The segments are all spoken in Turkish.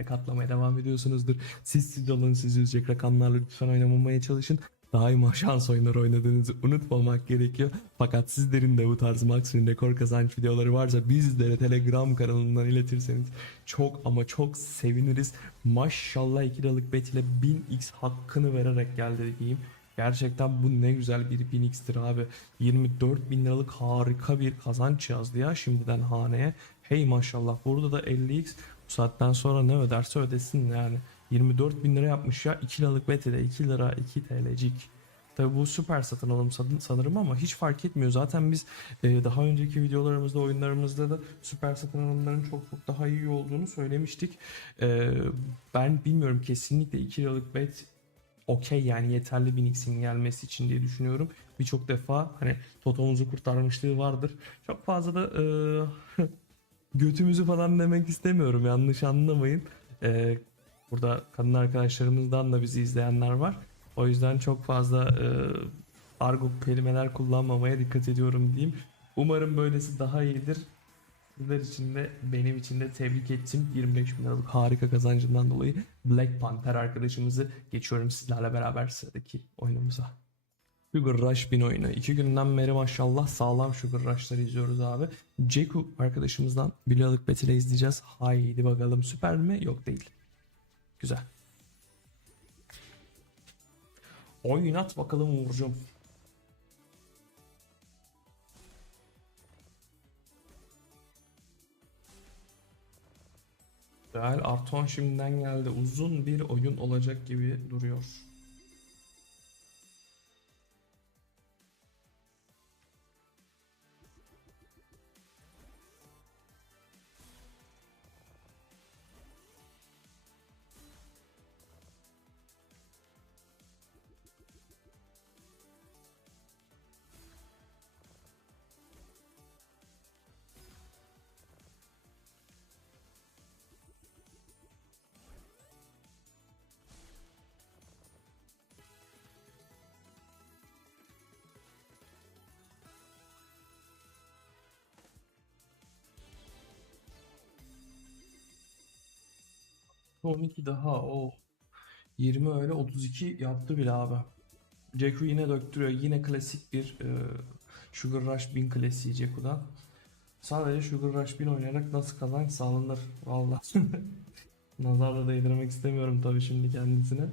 yere katlamaya devam ediyorsunuzdur. Siz siz olun siz yüzecek rakamlarla lütfen oynamamaya çalışın. Daima şans oyunları oynadığınızı unutmamak gerekiyor. Fakat sizlerin de bu tarz maksimum rekor kazanç videoları varsa bizlere Telegram kanalından iletirseniz çok ama çok seviniriz. Maşallah 2 liralık bet ile 1000x hakkını vererek geldi diyeyim. Gerçekten bu ne güzel bir 1000x'tir abi. 24 bin liralık harika bir kazanç yazdı ya şimdiden haneye. Hey maşallah burada da 50x saatten sonra ne öderse ödesin yani. 24 bin lira yapmış ya 2 liralık beti de 2 lira 2 TL'cik. Tabi bu süper satın alım san- sanırım ama hiç fark etmiyor. Zaten biz e, daha önceki videolarımızda, oyunlarımızda da süper satın alımların çok çok daha iyi olduğunu söylemiştik. E, ben bilmiyorum kesinlikle 2 liralık bet okey yani yeterli bir Nix'in gelmesi için diye düşünüyorum. Birçok defa hani Toto'muzu kurtarmışlığı vardır. Çok fazla da e, götümüzü falan demek istemiyorum yanlış anlamayın. E, burada kadın arkadaşlarımızdan da bizi izleyenler var. O yüzden çok fazla e, argo kelimeler kullanmamaya dikkat ediyorum diyeyim. Umarım böylesi daha iyidir. Sizler için de benim için de tebrik ettim. 25 bin liralık harika kazancından dolayı Black Panther arkadaşımızı geçiyorum sizlerle beraber sıradaki oyunumuza. Sugar Rush bin oyunu. İki günden beri maşallah sağlam Sugar Rush'ları izliyoruz abi. Ceku arkadaşımızdan bir liralık betile izleyeceğiz. Haydi bakalım süper mi? Yok değil. Güzel. Oynat bakalım Uğur'cum. Real Arton şimdiden geldi. Uzun bir oyun olacak gibi duruyor. 12 daha o. 20 öyle 32 yaptı bile abi. Ceku yine döktürüyor. Yine klasik bir e, Sugar Rush 1000 klasiği Ceku'dan. Sadece Sugar Rush 1000 oynayarak nasıl kazanç sağlanır valla. Nazarla değdirmek istemiyorum tabii şimdi kendisine.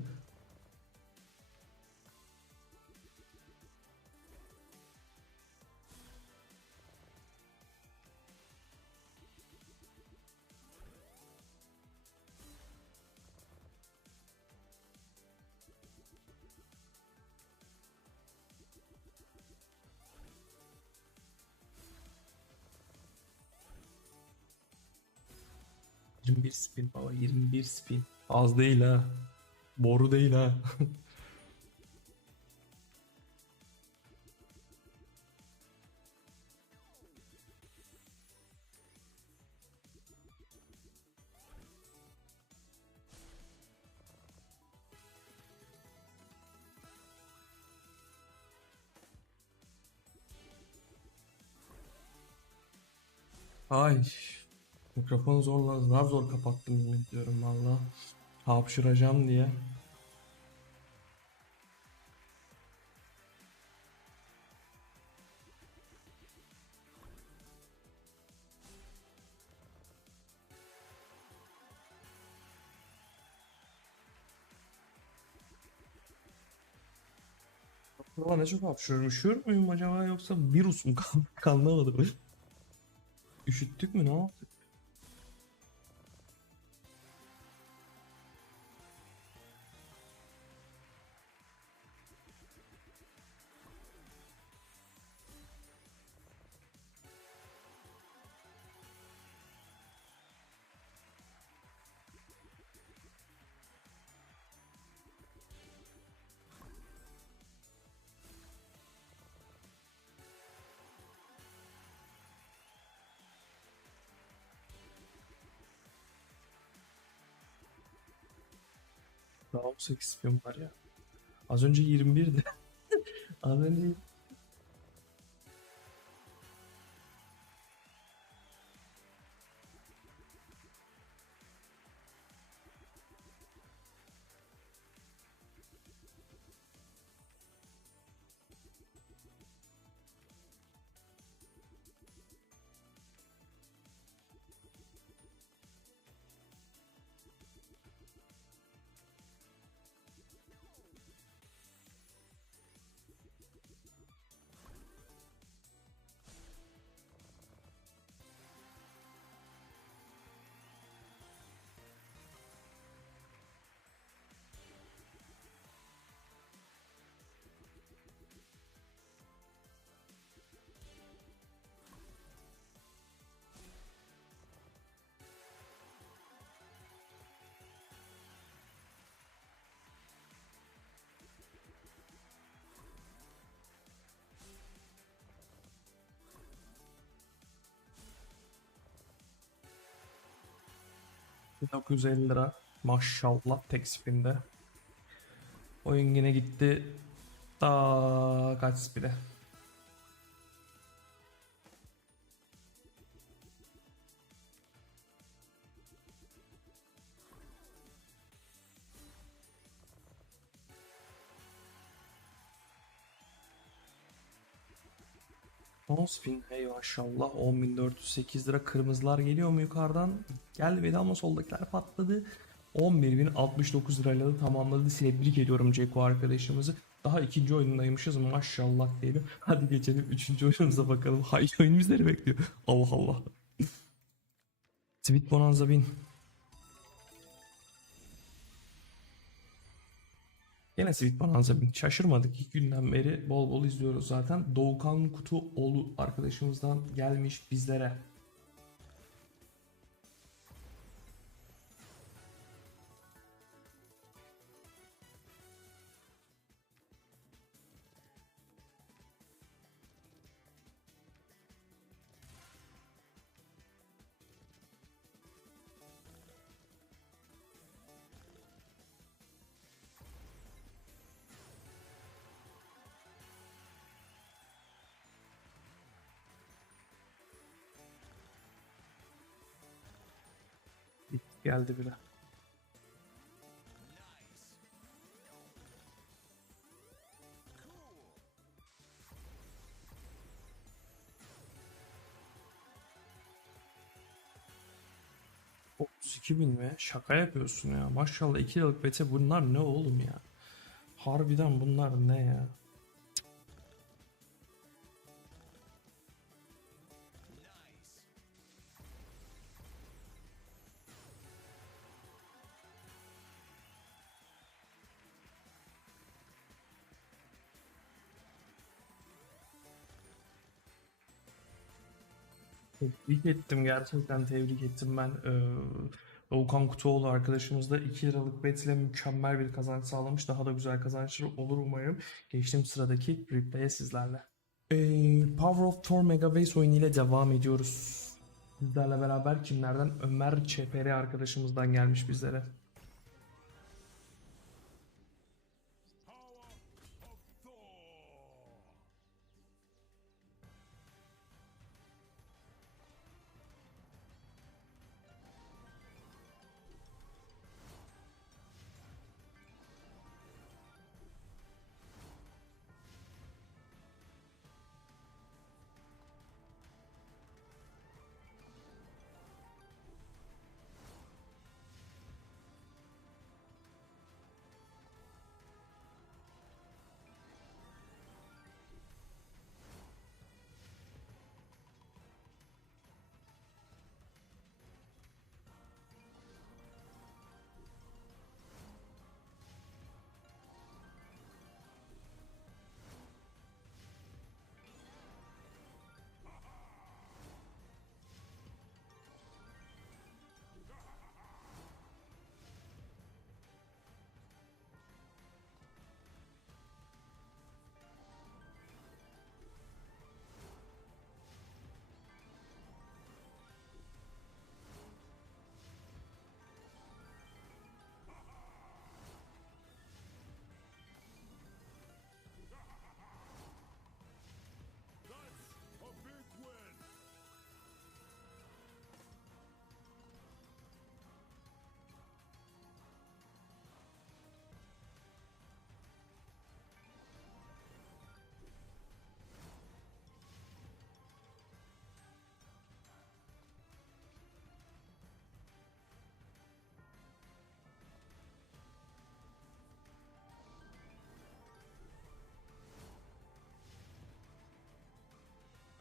21 spin baba 21 spin. Az değil ha. Boru değil ha. Ay. Mikrofonu zorla zar zor kapattım yemin ediyorum valla. Hapşıracağım diye. Ulan hapşırıyorum. Üşüyor muyum acaba yoksa virüs mu kaldı? Anlamadım. Üşüttük mü ne yaptık? Daha 18 spin var ya. Az önce 21'di. Az önce 1950 lira. Maşallah tek spinde. Oyun yine gitti. Daha kaç spine? On spin hey maşallah 10.408 lira kırmızılar geliyor mu yukarıdan? Gelmedi ama soldakiler patladı. 11.069 lirayla da tamamladı. Tebrik ediyorum Ceko arkadaşımızı. Daha ikinci oyundaymışız maşallah diyelim. Hadi geçelim üçüncü oyunumuza bakalım. Hangi oyun bizleri bekliyor. Allah Allah. Sweet Bonanza 1000 Yine Sweet Bonanza 1000. Şaşırmadık. İlk günden beri bol bol izliyoruz zaten. Doğukan Kutuoğlu arkadaşımızdan gelmiş bizlere. Geldi bile. ...32 bin mi? Şaka yapıyorsun ya. Maşallah 2 yıllık bete bunlar ne oğlum ya? Harbiden bunlar ne ya? Tebrik ettim gerçekten tebrik ettim ben. Ee, Doğukan Kutuoğlu arkadaşımız da 2 liralık bet ile mükemmel bir kazanç sağlamış. Daha da güzel kazançlar olur umarım. Geçtim sıradaki replay'e sizlerle. Ee, Power of Thor Mega Base oyunu ile devam ediyoruz. Bizlerle beraber kimlerden? Ömer Çeperi arkadaşımızdan gelmiş bizlere.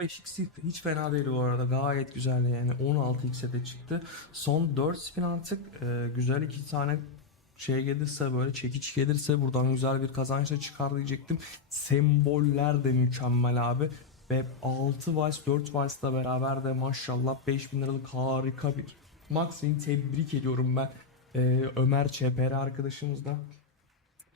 Beş x hiç fena değil bu arada. Gayet güzel yani. 16x'e de çıktı. Son 4 spin artık e, güzel iki tane şey gelirse böyle çekiç gelirse buradan güzel bir kazançla çıkar diyecektim. Semboller de mükemmel abi. Ve 6 Vice 4 Vice'la beraber de maşallah 5000 liralık harika bir Maxwin tebrik ediyorum ben. E, Ömer Çeper arkadaşımızla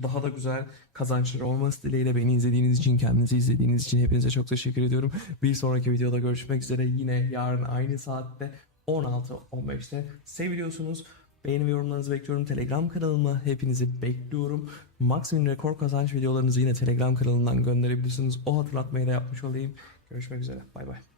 daha da güzel kazançlar olması dileğiyle beni izlediğiniz için, kendinizi izlediğiniz için hepinize çok teşekkür ediyorum. Bir sonraki videoda görüşmek üzere yine yarın aynı saatte 16.15'te seviliyorsunuz. Beğeni ve yorumlarınızı bekliyorum. Telegram kanalıma hepinizi bekliyorum. Maksimum rekor kazanç videolarınızı yine Telegram kanalından gönderebilirsiniz. O hatırlatmayı da yapmış olayım. Görüşmek üzere. Bay bay.